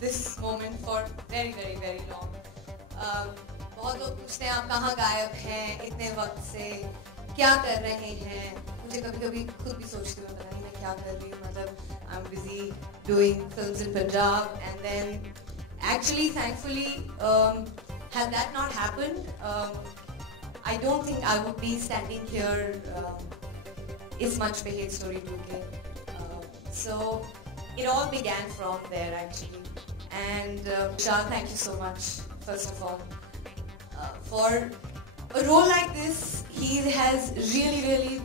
this moment for very long. बहुत लोग पूछते हैं आप कहाँ गायब हैं इतने वक्त से, क्या कर रहे हैं? मुझे कभी खुद भी सोचती हूँ पता नहीं मैं क्या कर रही हूँ. मतलब I'm busy doing films in Punjab, and then actually thankfully had that not happened, I don't think I would be standing here is much पे hate story 2K. So it all began from there actually. And Vishal, thank you so much first of all for a role like this. He has really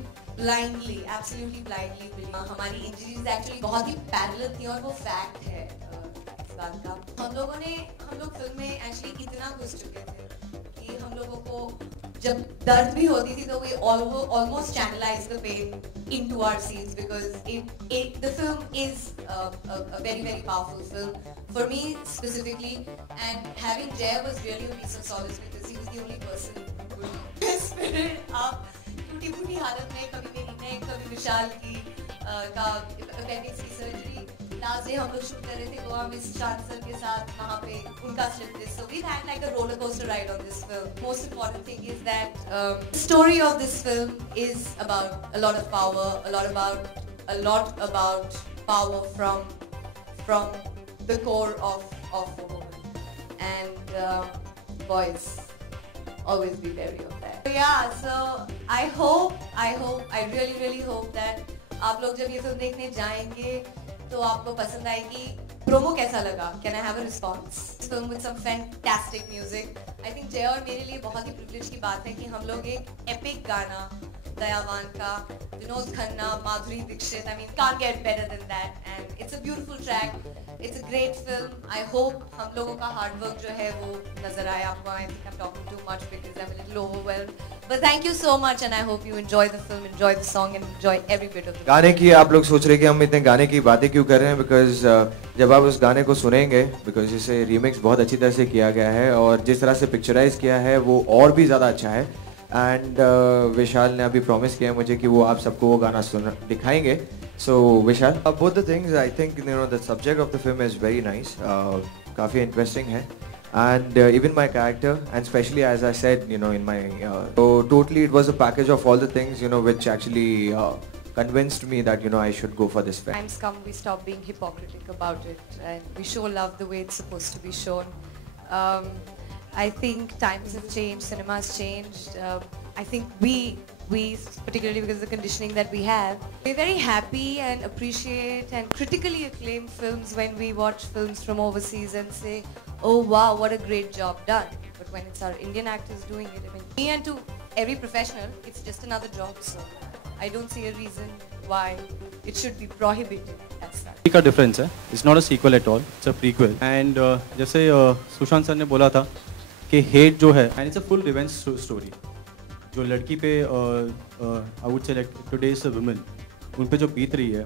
absolutely blindly believed. हमारी injuries actually बहुत ही parallel थी और वो fact है इस बात का. हम लोग फिल्म में actually इतना घुस चुके थे कि हम लोगों को जब दर्द भी होती थी तो we almost channelize the pain into our scenes, because the film is a very powerful film for me specifically, and having Jay was really a piece of solace because he was the only person who could spirit up टूटी-फूटी हालत में. कभी मेरी नेक, कभी विशाल की का appendix की surgery. Last day हम लोग शूट कर रहे थे गोवा में शान सर के साथ, वहाँ पे उनका slip disc. So we've had like a roller coaster ride on this film. Most important thing is that the story of this film is about a lot of power, a lot about power from the core of a woman, and boys always be wary of that. So yeah, so I really hope that आप लोग जब ये film देखने जाएंगे तो आपको पसंद आएगी. प्रोमो कैसा लगा? Can I have a response? This film with some fantastic music. I think जय और मेरे लिए बहुत ही privilege की बात है कि हम लोग एक epic गाना दयावान का, Vinod Khanna, Madhuri Dixit, I mean can't get better than that, and it's a beautiful track. It's a great film. I hope हम लोगों का hard work जो है वो नजर आए आपको. I think I'm talking too much because I'm a little overwhelmed. But thank you so much, and I hope you enjoy the film, enjoy the song, and enjoy every bit of the. गाने की आप लोग सोच रहे कि हम इतने गाने की बातें क्यों कर रहे हैं? Because जब आप उस गाने को सुनेंगे, because इसे रीमिक्स बहुत अच्छी तरह से किया गया है और जिस तरह से पिक्चराइज किया है वो और भी ज़्यादा अच्छा है. एंड विशाल ने अभी प्रॉमिस किया है मुझे कि वो आप सबको वो गाना दिखाएंगे. So Vishal, both the things, I think the subject of the film is very nice, काफी interesting है, and even my character, and especially as I said, in my so totally it was a package of all the things which actually convinced me that I should go for this film. Times come we stop being hypocritical about it and we show love the way it's supposed to be shown. I think times have changed, cinema has changed. I think we particularly because of the conditioning that we have, we're very happy and appreciate and critically acclaim films when we watch films from overseas and say, oh wow, what a great job done. But when it's our Indian actors doing it, I mean, me and to every professional, it's just another job, so I don't see a reason why it should be prohibited as such. का difference है, it's not a sequel at all, it's a prequel. And जैसे Sushant sir ने बोला था कि hate जो है, and it's a full revenge story. जो लड़की पे I would say like today's women उन पे जो बीत रही है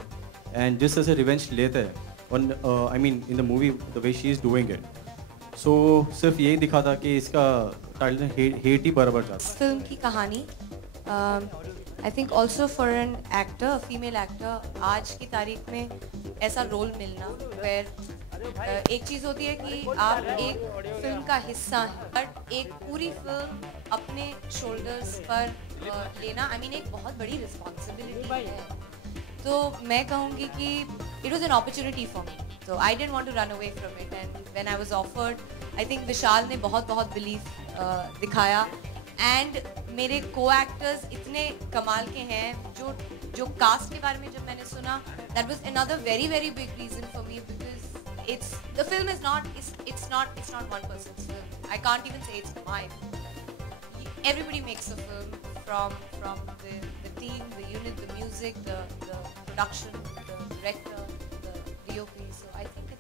एंड जिस तरह से रिवेंज लेते हैं और I mean in the movie the way she is doing it. So सिर्फ यही दिखा था कि इसका टाइटल हेट ही बराबर जाता. फिल्म की कहानी I think also for an actor, female actor, आज की तारीख में ऐसा रोल मिलना वेयर एक चीज़ होती है कि आप एक फिल्म का हिस्सा हैं बट एक पूरी फिल्म अपने शोल्डर्स पर लेना आई मीन एक बहुत बड़ी रिस्पॉन्सिबिलिटी है. तो मैं कहूँगी कि it was an opportunity for me, तो I didn't want to run away from it. And when I was offered, I think Vishal ने बहुत बिलीफ दिखाया एंड मेरे को एक्टर्स इतने कमाल के हैं. जो कास्ट के बारे में जब मैंने सुना, that was another very big reason for me because the film is not it's not one person's film. I can't even say it's mine. Everybody makes a film from the team, the unit, the music, the production, the director, the DOP. So I think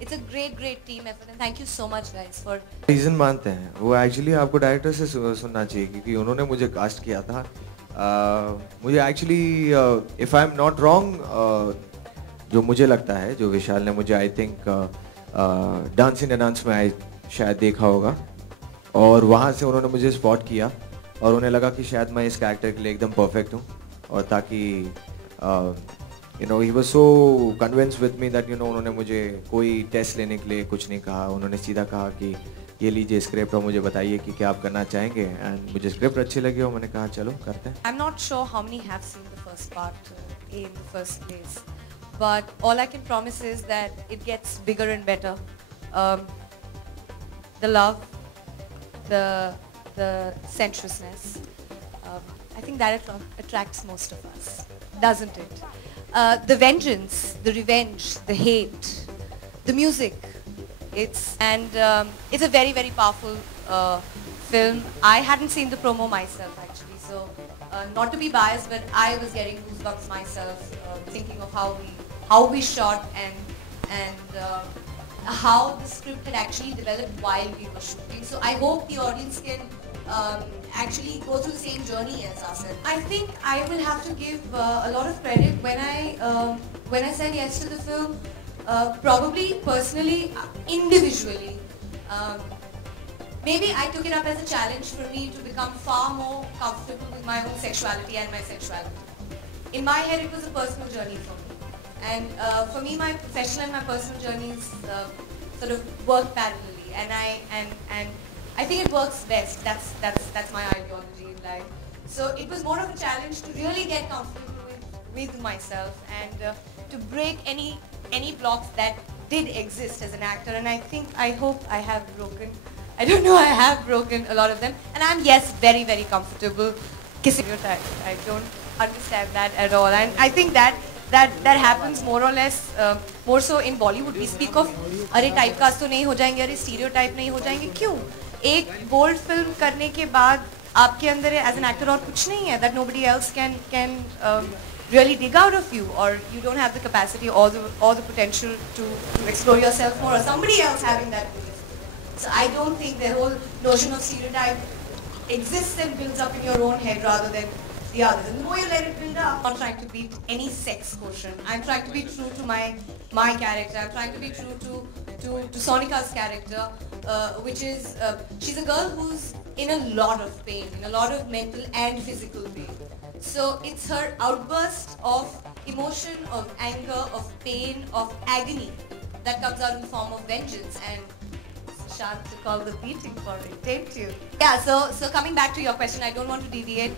it's a great team effort, and thank you so much guys for. Reason मानते हैं वो actually आपको director से सुनना चाहिए क्योंकि उन्होंने मुझे कास्ट किया था. मुझे actually if I am not wrong, जो मुझे लगता है, जो विशाल ने मुझे I think dance in dance में शायद देखा होगा और वहाँ से उन्होंने मुझे स्पॉट किया और उन्हें लगा कि शायद मैं इस कैरेक्टर के लिए एकदम परफेक्ट हूँ और ताकि he was so convinced with me that उन्होंने मुझे कोई टेस्ट लेने के लिए कुछ नहीं कहा. उन्होंने सीधा कहा कि ये लीजिए स्क्रिप्ट और मुझे बताइए कि क्या आप करना चाहेंगे. एंड मुझे स्क्रिप्ट अच्छी लगी और मैंने कहा चलो करते हैं. I'm not sure how many have seen the first part in the first place, but all I can promise is that it gets bigger and better. The love, the sensuousness, I think that attracts most of us, doesn't it? The vengeance, the revenge, the hate, the music. It's a very, very powerful film. I hadn't seen the promo myself actually, so not to be biased, but I was getting goosebumps myself thinking of how we shot and how the script had actually developed while we were shooting. So I hope the audience can actually go through the same journey as us. I think I will have to give a lot of credit when I said yes to the film. Probably personally, individually. Maybe I took it up as a challenge for me to become far more comfortable with my own sexuality and my sensuality. In my head, it was a personal journey for me. And for me, my professional and my personal journeys sort of work parallelly. And I think it works best. That's my ideology in life. So it was more of a challenge to really get comfortable with myself and to break any blocks that did exist as an actor. And I hope I have broken. I don't know. I have broken a lot of them. And I'm very, very comfortable kissing your type. I don't understand that at all. And I think that happens more or less more so in Bollywood. We speak of अरे typecast तो नहीं हो जाएंगे, अरे stereotype नहीं हो जाएंगे. क्यों? एक bold film करने के बाद आपके अंदर as an actor और कुछ नहीं है that nobody else can really dig out of you, or you don't have the capacity or the potential to explore yourself more, or somebody else having that ability. So I don't think the whole notion of stereotype exists and builds up in your own head rather than the others. And the more you let it build up, I'm not trying to beat any sex quotient. I'm trying to be true to my character. I'm trying to be true to Sonika's character, which is she's a girl who's in a lot of pain, in a lot of mental and physical pain. So it's her outburst of emotion, of anger, of pain, of agony that comes out in the form of vengeance. And Shant to call the beating for it, didn't you? Yeah, so coming back to your question, I don't want to deviate.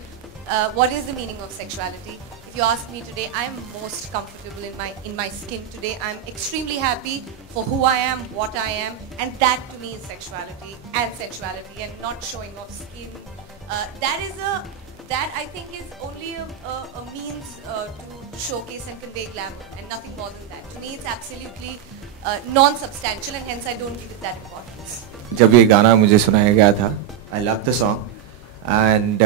What is the meaning of sexuality? If you ask me today, I am most comfortable in my skin today. I'm extremely happy for who I am, what I am, and that to me is sexuality and sensuality, and not showing off skin. That I think is only a means to showcase and convey glamour, and nothing more than that. To me, it's absolutely non-substantial, and hence I don't give it that importance. जब ये गाना मुझे सुनाया गया था, I loved the song, and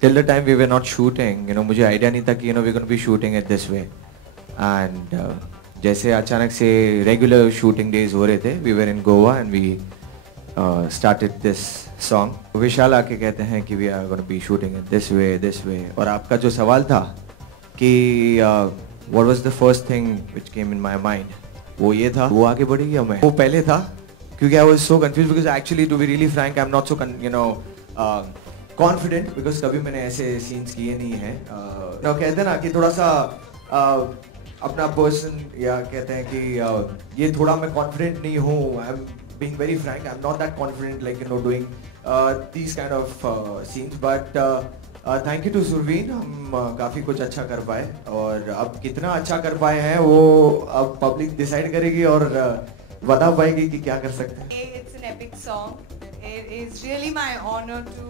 till the time we were not shooting, मुझे idea नहीं था कि we're going to be shooting it this way, and जैसे अचानक से regular shooting days हो रहे थे, we were in Goa and we started this song. विशाल आके कहते हैं कि we are going to be shooting it this way. और आपका जो सवाल था कि what was the first thing which came in my mind, वो ये था, वो आगे बढ़ी या मैं? वो पहले था क्योंकि I was so confused because actually to be really frank I'm not so confident because कभी मैंने ऐसे scenes किए नहीं हैं. कहते हैं ना कि थोड़ा सा अपना person या कहते हैं कि ये थोड़ा मैं confident नहीं हूँ. I'm being very frank, I'm not that confident like doing these kind of scenes, but thank you to Surveen. हम काफी कुछ अच्छा कर पाए और अब कितना अच्छा कर पाए हैं वो अब public decide करेगी और बता पाएगी कि क्या कर सकते हैं. It's an epic song. It is really my honor to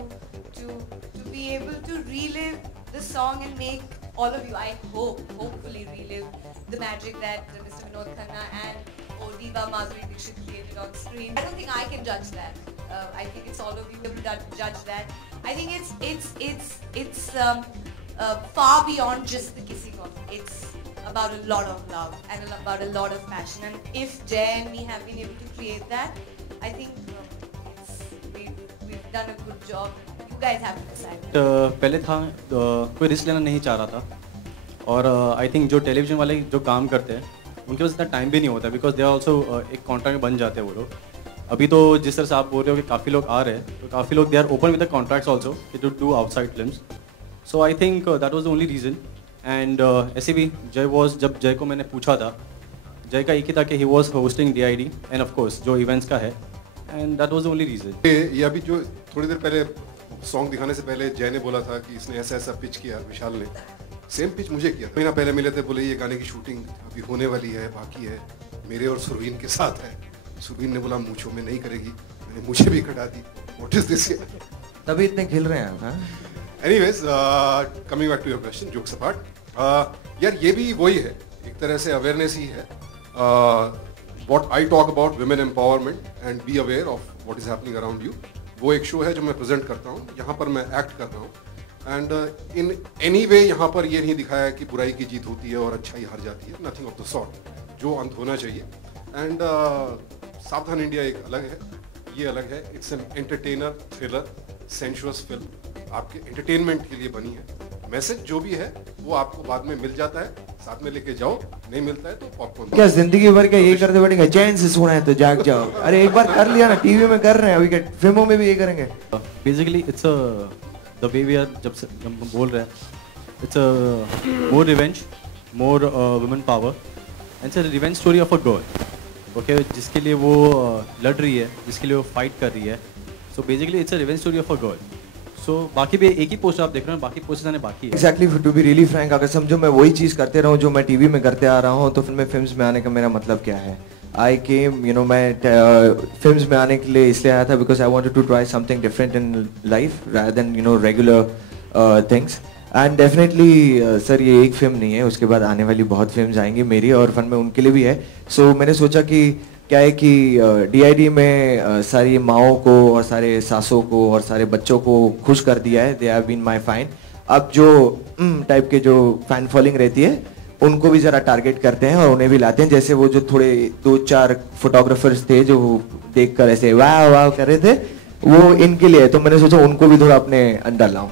be able to relive the song and make all of you, I hopefully relive the magic that Mr. Vinod Khanna and Diva Madhuri Dixit created on screen. I don't think I can judge that. I think it's all of you who judge that. I think it's far beyond just the kissing off. It's about a lot of love and about a lot of passion. And if Jay and me have been able to create that, I think we've done a good job. You guys have to decide. पहले था कोई risk लेना नहीं चाह रहा था और I think जो टेलीविजन वाले जो काम करते हैं उनके पास इतना टाइम भी नहीं होता बिकॉज दे आर ऑल्सो एक कॉन्ट्रैक्ट बन जाते हैं वो लोग. अभी तो जिस तरह से आप बोल रहे हो कि काफ़ी लोग आ रहे हैं तो काफ़ी लोग they are open with the contracts also to do outside films. So I think that was the only reason and ऐसे भी जब जय को मैंने पूछा था, जय का एक ही था कि he was hosting DID and of course जो इवेंट्स का है, and that was the only reason. ये अभी जो थोड़ी देर पहले सॉन्ग दिखाने से पहले जय ने बोला था कि इसने ऐसा ऐसा पिच किया, विशाल ने सेम पिच मुझे किया। महीना पहले मिले थे, बोले ये गाने की शूटिंग अभी होने वाली है, बाकी है, मेरे और सुरवीन के साथ है। सुरवीन ने बोला मूंछों में नहीं करेगी, मैंने मुझे भी कटा दी। What is this? तभी इतने खिल रहे हैं हाँ? Anyways, coming back to your question, jokes apart, यार ये भी वही है, एक तरह से अवेयरनेस ही है। What I talk about women empowerment and be aware of what is happening around you, वो एक शो है जो मैं प्रेजेंट करता हूँ, यहाँ पर मैं एक्ट कर रहा हूँ। एंड इन एनी वे यहाँ पर ये नहीं दिखाया कि बुराई की जीत होती है और अच्छाई हार जाती है, नथिंग ऑफ द सॉर्ट। जो अंत होना चाहिए। एंड सावधान इंडिया एक अलग है, ये अलग है। It's an entertainer thriller sensuous film, आपके एंटरटेनमेंट के लिए बनी है। मैसेज जो भी है वो आपको बाद में मिल जाता है, साथ में लेके जाओ, नहीं मिलता है तो पॉपकॉर्न। क्या जिंदगी भर क्या यही करते बैठेंगे? चैन से सोना है तो जाग जाओ। अरे एक बार कर लिया ना, टीवी में कर रहे हैं, अभी क्या फिल्मों में भी ये करेंगे? Basically it's the way we are, जब हम बोल रहे हैं, it's more revenge, more women power, and it's a revenge story of a girl, okay, जिसके लिए वो लड़ रही है, जिसके लिए वो फाइट कर रही है। So basically it's a revenge story of a girl. So बाकी भी एक ही पोस्ट आप देख रहे हैं, बाकी पोस्ट आने बाकी है। Exactly, to be really frank, अगर समझो मैं वही चीज़ करते रहूँ जो मैं टीवी में करते आ रहा हूँ, तो फिर मैं फिल्म्स में आने का मेरा मतलब क्या है? आई केम, यू नो, मैं फिल्म्स में आने के लिए इसलिए आया था because I wanted to try something different in life rather than you know regular things. And definitely sir ये एक फिल्म नहीं है, उसके बाद आने वाली बहुत फिल्म्स आएंगी मेरी और फन में उनके लिए भी है। सो मैंने सोचा कि क्या है कि DID में सारी माओं को और सारे सासों को और सारे बच्चों को खुश कर दिया है। They have been my fine. अब जो टाइप के जो फैन फॉलोइंग रहती है उनको भी ज़रा टारगेट करते हैं और उन्हें भी लाते हैं, जैसे वो जो थोड़े 2-4 फोटोग्राफर्स थे जो देखकर ऐसे वाह वाह कर रहे थे, वो इनके लिए। तो मैंने सोचा उनको भी थोड़ा अपने अंदर लाऊं।